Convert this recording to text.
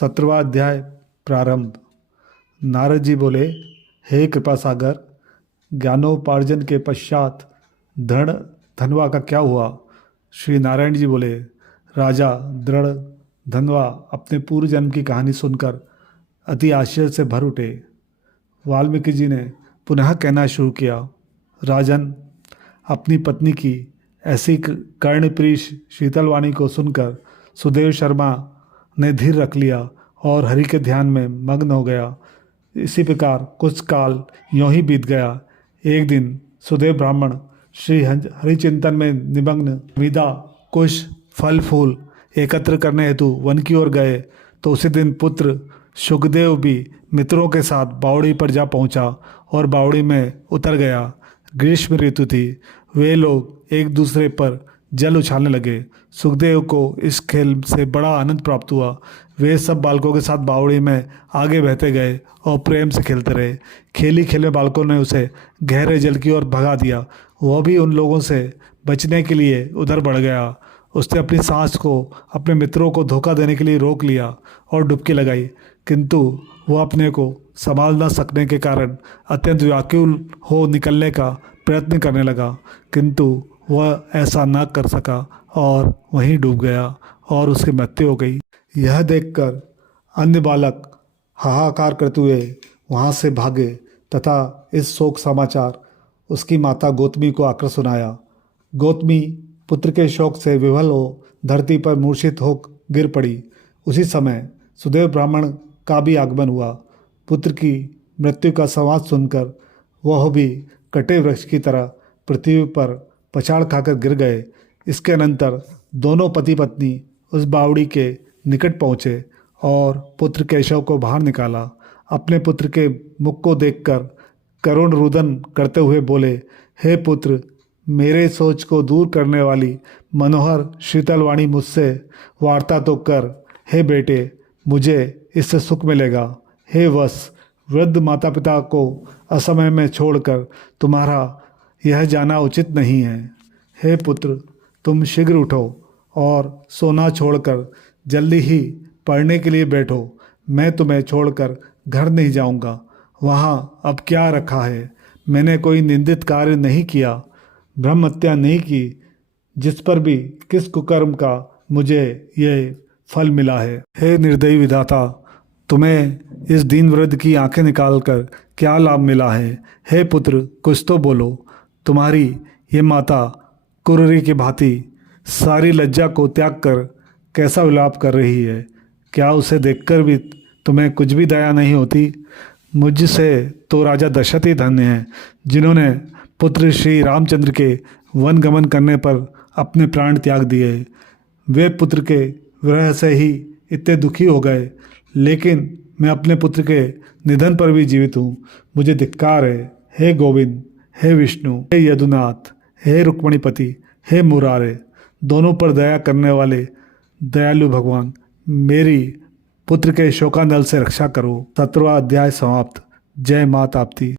17वां अध्याय प्रारंभ। नारद जी बोले, हे कृपा सागर, ज्ञानोपार्जन के पश्चात धनवा का क्या हुआ? श्री नारायण जी बोले, राजा दृढ़ धनवा अपने पूर्व जन्म की कहानी सुनकर अति आश्चर्य से भर उठे। वाल्मीकि जी ने पुनः कहना शुरू किया, राजन, अपनी पत्नी की ऐसी कर्णप्रिय शीतल वाणी को सुनकर सुदेव शर्मा ने धीर रख लिया और हरि के ध्यान में मग्न हो गया। इसी प्रकार कुछ काल यों ही बीत गया। एक दिन सुदेव ब्राह्मण श्री हरिचिंतन में निमग्न विदा कुछ फल फूल एकत्र करने हेतु वन की ओर गए तो उसी दिन पुत्र शुकदेव भी मित्रों के साथ बावड़ी पर जा पहुंचा और बावड़ी में उतर गया। ग्रीष्म ऋतु थी। वे लोग एक दूसरे पर जल उछालने लगे। सुखदेव को इस खेल से बड़ा आनंद प्राप्त हुआ। वे सब बालकों के साथ बावड़ी में आगे बहते गए और प्रेम से खेलते रहे। खेली खेले बालकों ने उसे गहरे जल की ओर भगा दिया। वह भी उन लोगों से बचने के लिए उधर बढ़ गया। उसने अपनी सांस को अपने मित्रों को धोखा देने के लिए रोक लिया और डुबकी लगाई, किंतु वह अपने को संभाल न सकने के कारण अत्यंत व्याकुल हो निकलने का प्रयत्न करने लगा, किंतु वह ऐसा न कर सका और वहीं डूब गया और उसकी मृत्यु हो गई। यह देखकर अन्य बालक हाहाकार करते हुए वहाँ से भागे तथा इस शोक समाचार उसकी माता गौतमी को आकर सुनाया। गौतमी पुत्र के शोक से विह्वल हो धरती पर मूर्छित हो गिर पड़ी। उसी समय सुदेव ब्राह्मण का भी आगमन हुआ। पुत्र की मृत्यु का संवाद सुनकर वह भी कटे वृक्ष की तरह पृथ्वी पर पछाड़ खाकर गिर गए। इसके अनंतर दोनों पति पत्नी उस बावड़ी के निकट पहुँचे और पुत्र केशव को बाहर निकाला। अपने पुत्र के मुख को देखकर करुण रुदन करते हुए बोले, हे पुत्र, मेरे सोच को दूर करने वाली मनोहर शीतल वाणी मुझसे वार्ता तो कर। हे बेटे, मुझे इससे सुख मिलेगा। हे वत्स, वृद्ध माता पिता को असमय में छोड़कर तुम्हारा यह जाना उचित नहीं है। हे पुत्र, तुम शीघ्र उठो और सोना छोड़कर जल्दी ही पढ़ने के लिए बैठो। मैं तुम्हें छोड़कर घर नहीं जाऊंगा। वहाँ अब क्या रखा है? मैंने कोई निंदित कार्य नहीं किया, ब्रह्म हत्या नहीं की, जिस पर भी किस कुकर्म का मुझे ये फल मिला है। हे निर्दयी विधाता, तुम्हें इस दीन वृद्ध की आंखें निकालकर क्या लाभ मिला है? हे पुत्र, कुछ तो बोलो। तुम्हारी ये माता कुररी की भांति सारी लज्जा को त्याग कर कैसा विलाप कर रही है? क्या उसे देखकर भी तुम्हें कुछ भी दया नहीं होती? मुझसे तो राजा दशरथ ही धन्य हैं, जिन्होंने पुत्र श्री रामचंद्र के वन गमन करने पर अपने प्राण त्याग दिए। वे पुत्र के विरह से ही इतने दुखी हो गए, लेकिन मैं अपने पुत्र के निधन पर भी जीवित हूँ। मुझे धिक्कार है। हे गोविंद, हे विष्णु, हे यदुनाथ, हे रुक्मणीपति, हे मुरारे, दोनों पर दया करने वाले दयालु भगवान, मेरी पुत्र के शोकानल से रक्षा करो। 17वां अध्याय समाप्त। जय मां ताप्ती।